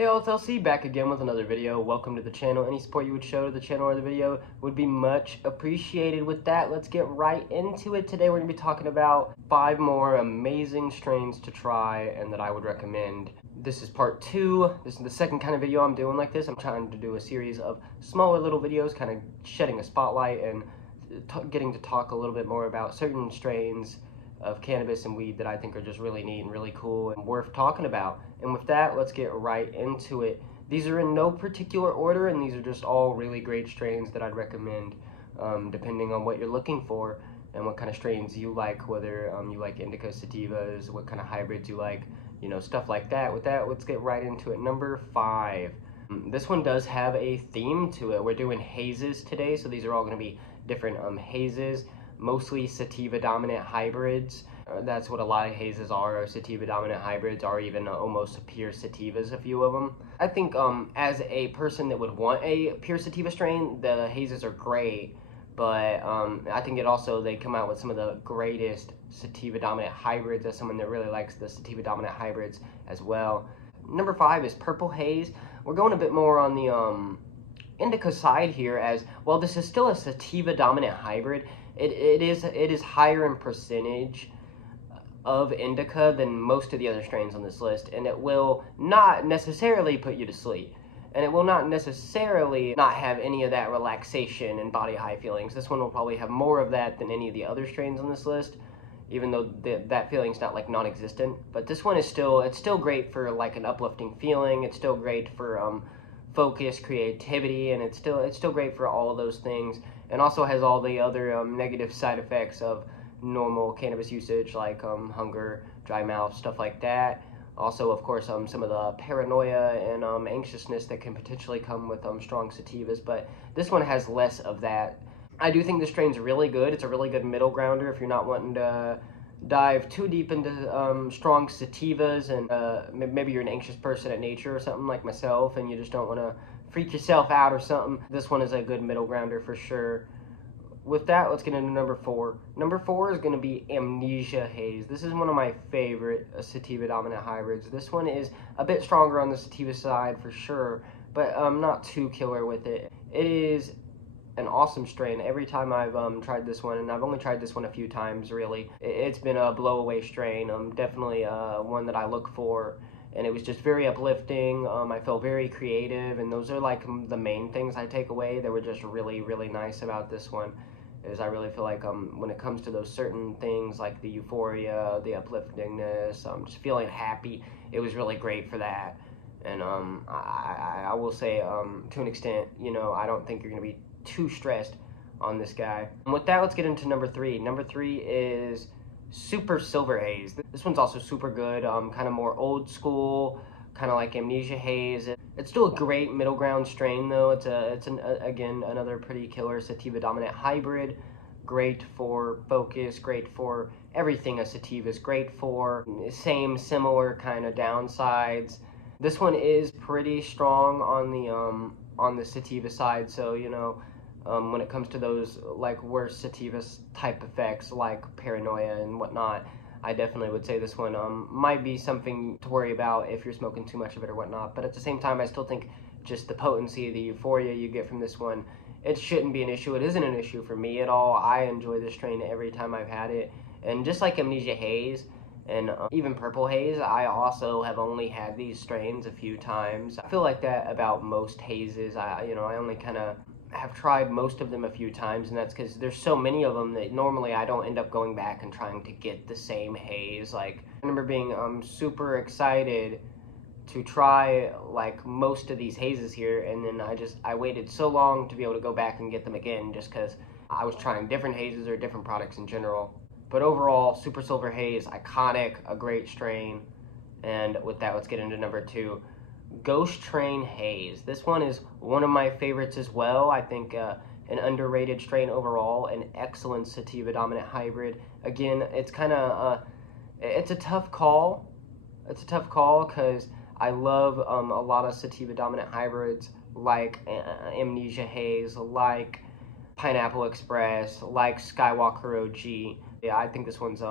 Hey all, it's LC back again with another video. Welcome to the channel. Any support you would show to the channel or the video would be much appreciated. With that, let's get right into it. Today we're going to be talking about 5 more amazing strains to try and that I would recommend. This is part 2. This is the second kind of video I'm doing like this. I'm trying to do a series of smaller little videos, kind of shedding a spotlight and getting to talk a little bit more about certain strains of cannabis and weed that I think are just really neat and really cool and worth talking about. And with that, let's get right into it. These are in no particular order, and these are just all really great strains that I'd recommend depending on what you're looking for and what kind of strains you like, whether you like indica sativas, what kind of hybrids you like, you know, stuff like that. With that, let's get right into it. Number 5. This one does have a theme to it. We're doing hazes today, so these are all going to be different hazes. Mostly sativa dominant hybrids. That's what a lot of hazes are sativa dominant hybrids, or even almost pure sativas, a few of them. I think as a person that would want a pure sativa strain, the hazes are great, but I think they come out with some of the greatest sativa dominant hybrids as someone that really likes the sativa dominant hybrids as well. Number 5 is purple haze. We're going a bit more on the indica side here, as well. This is still a sativa dominant hybrid. It is higher in percentage of indica than most of the other strains on this list, and it will not necessarily put you to sleep, and it will not necessarily not have any of that relaxation and body high feelings. This one will probably have more of that than any of the other strains on this list, even though that feeling's not like non-existent. But this one is still great for like an uplifting feeling. It's still great for focus, creativity, and it's still great for all of those things, and also has all the other negative side effects of normal cannabis usage, like hunger, dry mouth, stuff like that. Also, of course, some of the paranoia and anxiousness that can potentially come with strong sativas, but this one has less of that. I do think this strain's really good. It's a really good middle grounder if you're not wanting to dive too deep into strong sativas, and maybe you're an anxious person at nature or something like myself, and you just don't want to freak yourself out or something. This one is a good middle grounder for sure. With that, let's get into number 4. Number 4 is going to be Amnesia Haze. This is one of my favorite sativa dominant hybrids. This one is a bit stronger on the sativa side for sure, but not too killer with it. It is an awesome strain. Every time I've tried this one, and I've only tried this one a few times really, it's been a blow away strain. Definitely one that I look for, and it was just very uplifting. I felt very creative, and those are like the main things I take away that were just really, really nice about this one. Is I really feel like when it comes to those certain things like the euphoria, the upliftingness, just feeling happy, it was really great for that. And I will say to an extent, you know, I don't think you're going to be too stressed on this guy. And with that, let's get into number 3. Number 3 is Super Silver Haze. This one's also super good, kind of more old school, kind of like Amnesia Haze. It's still a great middle ground strain though. Again, another pretty killer sativa dominant hybrid. Great for focus, great for everything a sativa is great for. Similar kind of downsides. This one is pretty strong on the sativa side, so you know, when it comes to those like worse sativa type effects like paranoia and whatnot, I definitely would say this one might be something to worry about if you're smoking too much of it or whatnot. But at the same time, I still think just the potency, the euphoria you get from this one, it shouldn't be an issue. It isn't an issue for me at all. I enjoy this strain every time I've had it. And just like Amnesia Haze and even Purple Haze, I also have only had these strains a few times. I feel like that about most hazes. I only kind of have tried most of them a few times, and that's because there's so many of them that normally I don't end up going back and trying to get the same haze. Like, I remember being super excited to try like most of these hazes here, and then I waited so long to be able to go back and get them again just because I was trying different hazes or different products in general. But overall, Super Silver Haze, iconic, a great strain. And with that, let's get into number 2. Ghost Train Haze. This one is one of my favorites as well. I think an underrated strain overall, an excellent sativa dominant hybrid. Again, it's kind of it's a tough call. It's a tough call because I love a lot of sativa dominant hybrids like Amnesia Haze, like Pineapple Express, like Skywalker OG. Yeah, I think this one's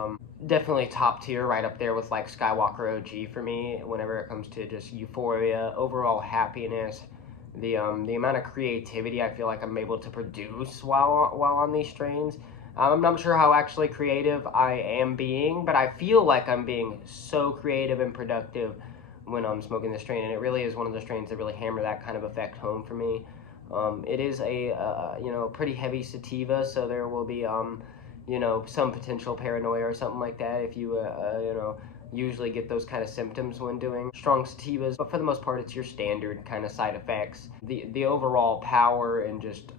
definitely top tier, right up there with like Skywalker OG for me. Whenever it comes to just euphoria, overall happiness, the amount of creativity I feel like I'm able to produce while on these strains. I'm not sure how actually creative I am being, but I feel like I'm being so creative and productive when I'm smoking this strain, and it really is one of the strains that really hammer that kind of effect home for me. It is a pretty heavy sativa, so there will be some potential paranoia or something like that if you usually get those kind of symptoms when doing strong sativas. But for the most part, it's your standard kind of side effects. The overall power and just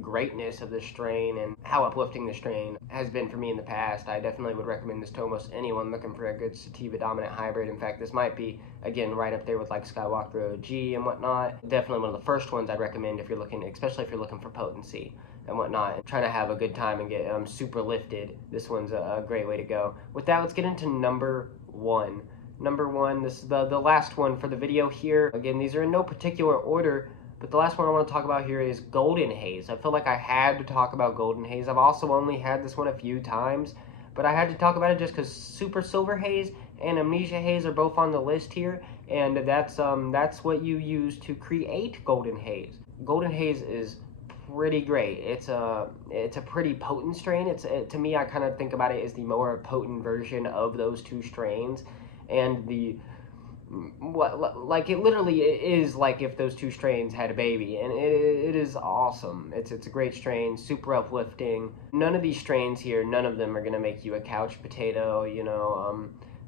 greatness of this strain and how uplifting the strain has been for me in the past. I definitely would recommend this to almost anyone looking for a good sativa dominant hybrid. In fact, this might be, again, right up there with like Skywalker OG and whatnot. Definitely one of the first ones I'd recommend if you're looking, especially if you're looking for potency and whatnot, and trying to have a good time and get super lifted. This one's a great way to go. With that, let's get into number one. Number one, this is the last one for the video here. Again, these are in no particular order, but the last one I want to talk about here is Golden Haze. I feel like I had to talk about Golden Haze. I've also only had this one a few times, but I had to talk about it just because Super Silver Haze and Amnesia Haze are both on the list here, and that's what you use to create Golden Haze. Golden Haze is pretty great. It's a pretty potent strain. To me, I kind of think about it as the more potent version of those two strains, and like it literally is like if those two strains had a baby, and it is awesome. It's a great strain, super uplifting. None of these strains here, none of them are gonna make you a couch potato.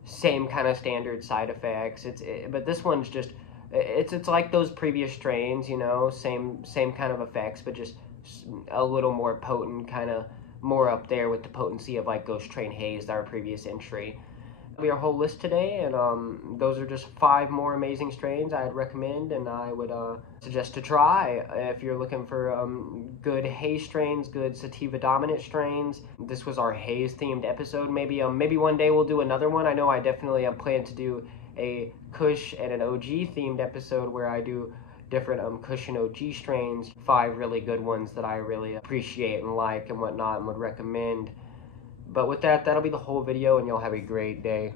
Same kind of standard side effects. But this one's just it's like those previous strains, same kind of effects, but just a little more potent, kind of more up there with the potency of like Ghost Train Haze, our previous entry. That'll be our whole list today, and those are just 5 more amazing strains I'd recommend and I would suggest to try if you're looking for good haze strains, good sativa dominant strains. This was our haze themed episode. Maybe one day we'll do another one. I know I definitely plan to do a Kush and an OG themed episode where I do different Kush and OG strains, 5 really good ones that I really appreciate and like and whatnot and would recommend. But with that, that'll be the whole video, and you'll have a great day.